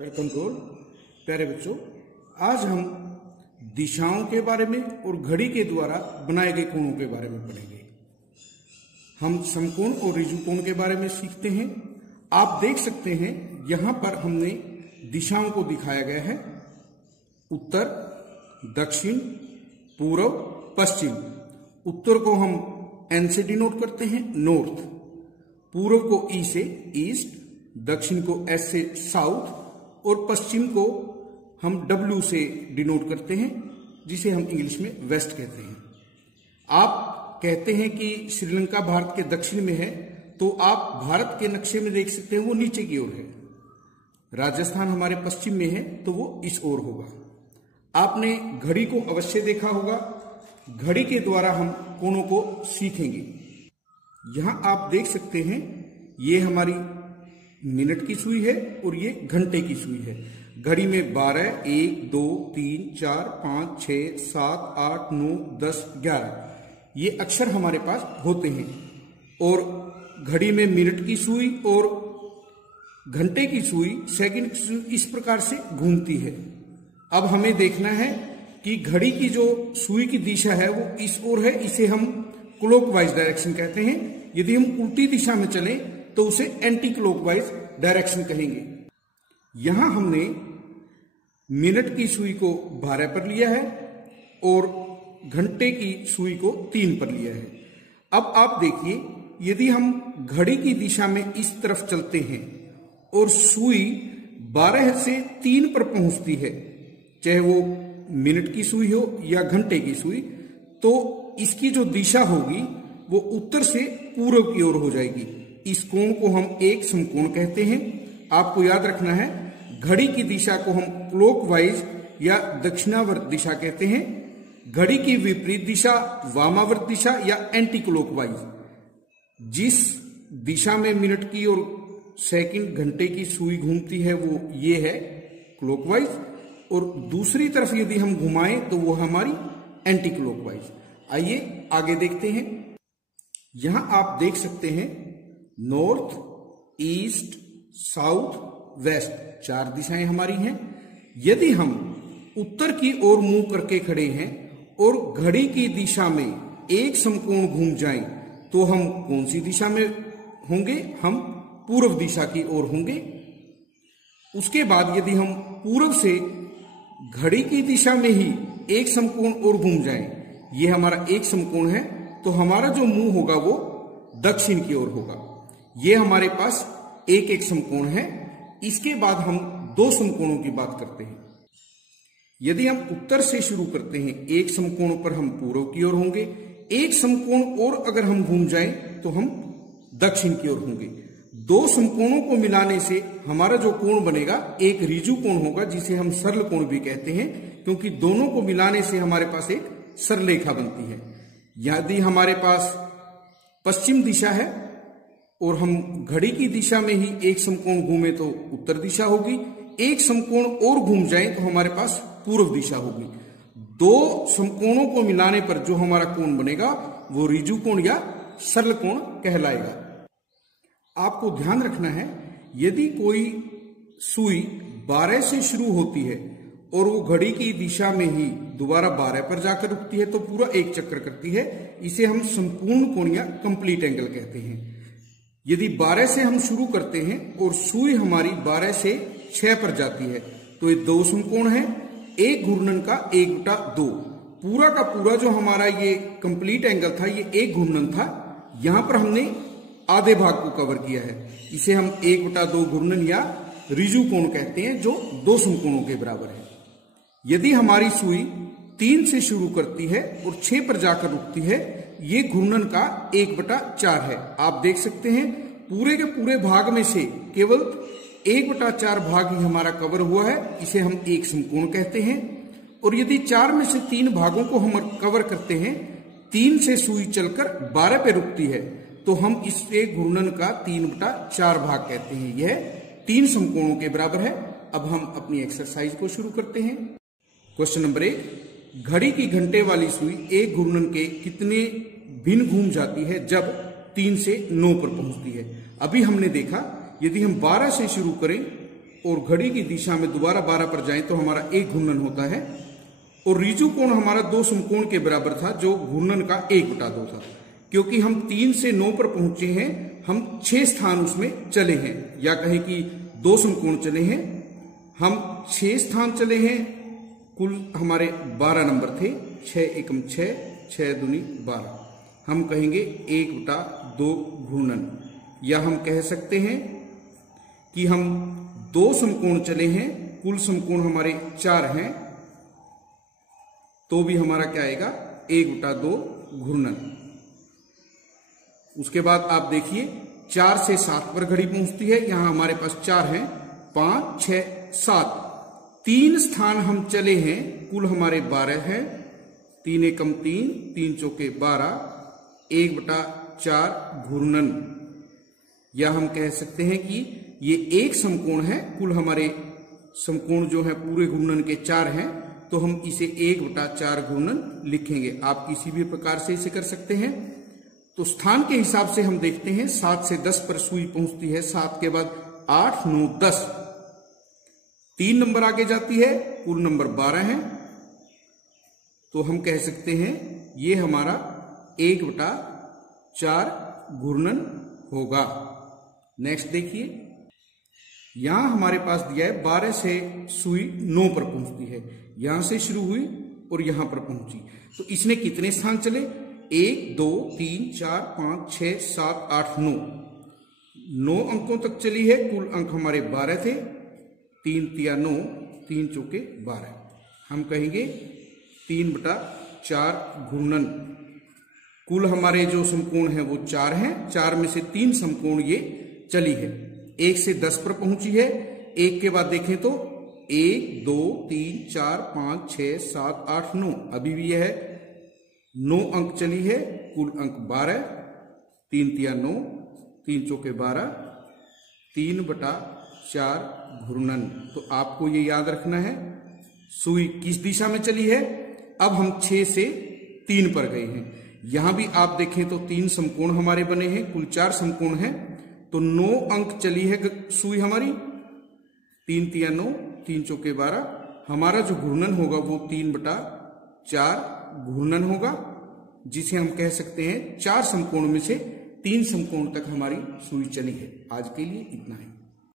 Welcome to all प्यारे बच्चों। आज हम दिशाओं के बारे में और घड़ी के द्वारा बनाए गए कोणों के बारे में पढ़ेंगे। हम समकोण और ऋजुकोण के बारे में सीखते हैं। आप देख सकते हैं यहां पर हमने दिशाओं को दिखाया गया है, उत्तर, दक्षिण, पूर्व, पश्चिम। उत्तर को हम एन से डिनोट करते हैं, नॉर्थ। पूर्व को ई से ईस्ट, दक्षिण को एस से साउथ और पश्चिम को हम डब्ल्यू से डिनोट करते हैं, जिसे हम इंग्लिश में वेस्ट कहते हैं। आप कहते हैं कि श्रीलंका भारत के दक्षिण में है, तो आप भारत के नक्शे में देख सकते हैं वो नीचे की ओर है। राजस्थान हमारे पश्चिम में है, तो वो इस ओर होगा। आपने घड़ी को अवश्य देखा होगा। घड़ी के द्वारा हम कोणों को सीखेंगे। यहां आप देख सकते हैं ये हमारी मिनट की सुई है और ये घंटे की सुई है। घड़ी में 12, 1, 2, 3, 4, 5, 6, 7, 8, 9, 10, 11 ये अक्षर हमारे पास होते हैं। और घड़ी में मिनट की सुई और घंटे की सुई, सेकंड की सुई इस प्रकार से घूमती है। अब हमें देखना है कि घड़ी की जो सुई की दिशा है वो इस ओर है, इसे हम क्लॉकवाइज डायरेक्शन कहते हैं। यदि हम उल्टी दिशा में चलें तो उसे एंटी क्लॉकवाइज डायरेक्शन कहेंगे। यहां हमने मिनट की सुई को 12 पर लिया है और घंटे की सुई को 3 पर लिया है। अब आप देखिए, यदि हम घड़ी की दिशा में इस तरफ चलते हैं और सुई 12 से 3 पर पहुंचती है, चाहे वो मिनट की सुई हो या घंटे की सुई, तो इसकी जो दिशा होगी वो उत्तर से पूर्व की ओर हो जाएगी। इस कोण को हम एक समकोण कहते हैं। आपको याद रखना है, घड़ी की दिशा को हम क्लॉकवाइज या दक्षिणावर्त दिशा कहते हैं। घड़ी की विपरीत दिशा वामावर्त दिशा या एंटी क्लॉकवाइज। जिस दिशा में मिनट की और सेकंड घंटे की सुई घूमती है वो ये है क्लॉकवाइज, और दूसरी तरफ यदि हम घुमाएं तो वो हमारी एंटी क्लॉकवाइज। आइए आगे देखते हैं। यहां आप देख सकते हैं नॉर्थ, ईस्ट, साउथ, वेस्ट 4 दिशाएं हमारी हैं। यदि हम उत्तर की ओर मुंह करके खड़े हैं और घड़ी की दिशा में एक समकोण घूम जाएं, तो हम कौन सी दिशा में होंगे? हम पूर्व दिशा की ओर होंगे। उसके बाद यदि हम पूर्व से घड़ी की दिशा में ही एक समकोण और घूम जाएं, ये हमारा एक समकोण है, तो हमारा जो मुंह होगा वो दक्षिण की ओर होगा। ये हमारे पास एक एक समकोण है। इसके बाद हम 2 समकोणों की बात करते हैं। यदि हम उत्तर से शुरू करते हैं, एक समकोण पर हम पूर्व की ओर होंगे। एक समकोण और अगर हम घूम जाएं तो हम दक्षिण की ओर होंगे। 2 समकोणों को मिलाने से हमारा जो कोण बनेगा एक ऋजु कोण होगा, जिसे हम सरल कोण भी कहते हैं, क्योंकि दोनों को मिलाने से हमारे पास एक सरलरेखा बनती है। यदि हमारे पास पश्चिम दिशा है और हम घड़ी की दिशा में ही एक समकोण घूमे तो उत्तर दिशा होगी। एक समकोण और घूम जाएं तो हमारे पास पूर्व दिशा होगी। 2 समकोणों को मिलाने पर जो हमारा कोण बनेगा वो ऋजु कोण या सरल कोण कहलाएगा। आपको ध्यान रखना है, यदि कोई सुई 12 से शुरू होती है और वो घड़ी की दिशा में ही दोबारा 12 पर जाकर रुकती है, तो पूरा एक चक्कर करती है। इसे हम संपूर्ण कोण या कंप्लीट एंगल कहते हैं। यदि 12 से हम शुरू करते हैं और सुई हमारी 12 से 6 पर जाती है, तो ये 2 समकोण है। एक घूर्णन का 1/2। पूरा का पूरा जो हमारा ये कंप्लीट एंगल था, ये एक घूर्णन था। यहां पर हमने आधे भाग को कवर किया है। इसे हम 1/2 घूर्णन या ऋजु कोण कहते हैं, जो 2 समकोणों के बराबर है। यदि हमारी सुई 3 से शुरू करती है और 6 पर जाकर रुकती है, ये घूर्णन का 1/4 है। आप देख सकते हैं पूरे के पूरे भाग में से केवल 1/4 भाग ही हमारा कवर हुआ है। इसे हम एक समकोण कहते हैं। और यदि 4 में से 3 भागों को हम कवर करते हैं, 3 से सुई चलकर 12 पे रुकती है, तो हम इसे घूर्णन का 3/4 भाग कहते हैं। यह 3 समकोणों के बराबर है। अब हम अपनी एक्सरसाइज को शुरू करते हैं। क्वेश्चन नंबर 1, घड़ी की घंटे वाली सुई एक घूर्णन के कितने भिन्न घूम जाती है जब 3 से 9 पर पहुंचती है? अभी हमने देखा, यदि हम 12 से शुरू करें और घड़ी की दिशा में दोबारा 12 पर जाएं तो हमारा एक घूर्णन होता है। और ऋजु कोण हमारा 2 समकोण के बराबर था, जो घूर्णन का 1/2 था। क्योंकि हम 3 से 9 पर पहुंचे हैं, हम 6 स्थान उसमें चले हैं, या कहें कि 2 समकोण चले हैं, हम 6 स्थान चले हैं। कुल हमारे 12 नंबर थे, 6 एकम 6, 6 दूनी 12। हम कहेंगे 1/2 घूर्णन। या हम कह सकते हैं कि हम 2 समकोण चले हैं, कुल समकोण हमारे 4 हैं, तो भी हमारा क्या आएगा 1/2 घूर्णन। उसके बाद आप देखिए 4 से 7 पर घड़ी पहुंचती है। यहां हमारे पास 4 हैं, 5, 6, 7, 3 स्थान हम चले हैं, कुल हमारे 12 हैं। 3 एकम 3, 3 चौके 12, 1/4 घूर्णन। या हम कह सकते हैं कि ये एक समकोण है, कुल हमारे समकोण जो है पूरे घूर्णन के 4 हैं, तो हम इसे 1/4 घूर्णन लिखेंगे। आप किसी भी प्रकार से इसे कर सकते हैं। तो स्थान के हिसाब से हम देखते हैं 7 से 10 पर सुई पहुंचती है, 7 के बाद 8, 9, 10, 3 नंबर आगे जाती है, कुल नंबर 12 है। तो हम कह सकते हैं ये हमारा 1/4 घूर्णन होगा। नेक्स्ट देखिए, यहां हमारे पास दिया है 12 से सुई 9 पर पहुंचती है, यहां से शुरू हुई और यहां पर पहुंची। तो इसने कितने स्थान चले? 1, 2, 3, 4, 5, 6, 7, 8, 9, 9 अंकों तक चली है। कुल अंक हमारे 12 थे, 3 तिया 9, 3 चौके 12। हम कहेंगे 3/4 घूर्णन। कुल हमारे जो समकोण है वो 4 हैं, 4 में से 3 समकोण ये चली है। 1 से 10 पर पहुंची है। 1 के बाद देखें तो 1, 2, 3, 4, 5, 6, 7, 8, 9, अभी भी यह 9 अंक चली है। कुल अंक 12, 3 तिया 9, 3 चौके 12, 3/4 घूर्णन। तो आपको ये याद रखना है सुई किस दिशा में चली है। अब हम 6 से 3 पर गए हैं। यहां भी आप देखें तो 3 समकोण हमारे बने हैं, कुल 4 समकोण हैं, तो 9 अंक चली है सुई हमारी। 3 तिया 9, 3 चौके 12। हमारा जो घूर्णन होगा वो 3/4 घूर्णन होगा, जिसे हम कह सकते हैं 4 समकोण में से 3 समकोण तक हमारी सुई चली है। आज के लिए इतना ही।